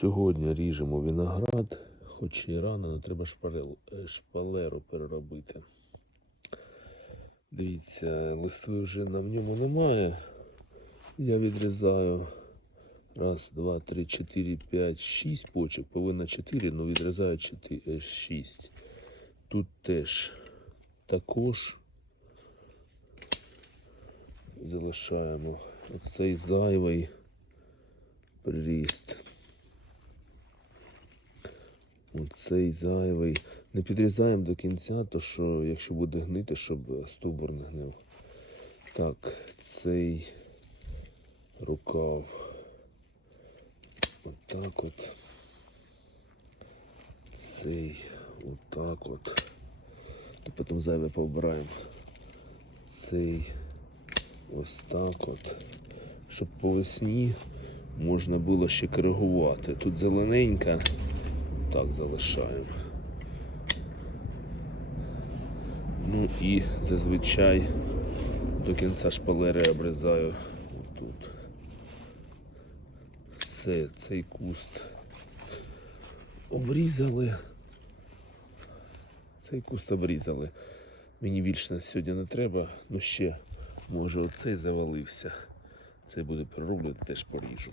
Сьогодні ріжемо виноград, хоч і рано, але треба е, шпалеру переробити. Дивіться, листви вже на ньому немає. Я відрізаю раз, два, три, чотири, п'ять, шість почок. Повинно чотири, але відрізаю чотири, е, шість. Тут теж також залишаємо оцей зайвий приріст. Оцей зайвий. Не підрізаємо до кінця, то що якщо буде гнити, щоб стовбур не гнив. Так, цей рукав. Отак от. Цей отак от. То потім зайве повбираємо. Цей ось так от. Щоб по весні можна було ще коригувати. Тут зелененька, так залишаємо. Ну і зазвичай до кінця шпалери обрізаю отут. Все, цей куст обрізали. Цей куст обрізали. Мені більше на сьогодні не треба, ну ще може оцей завалився. Цей буде перероблювати, теж поріжу.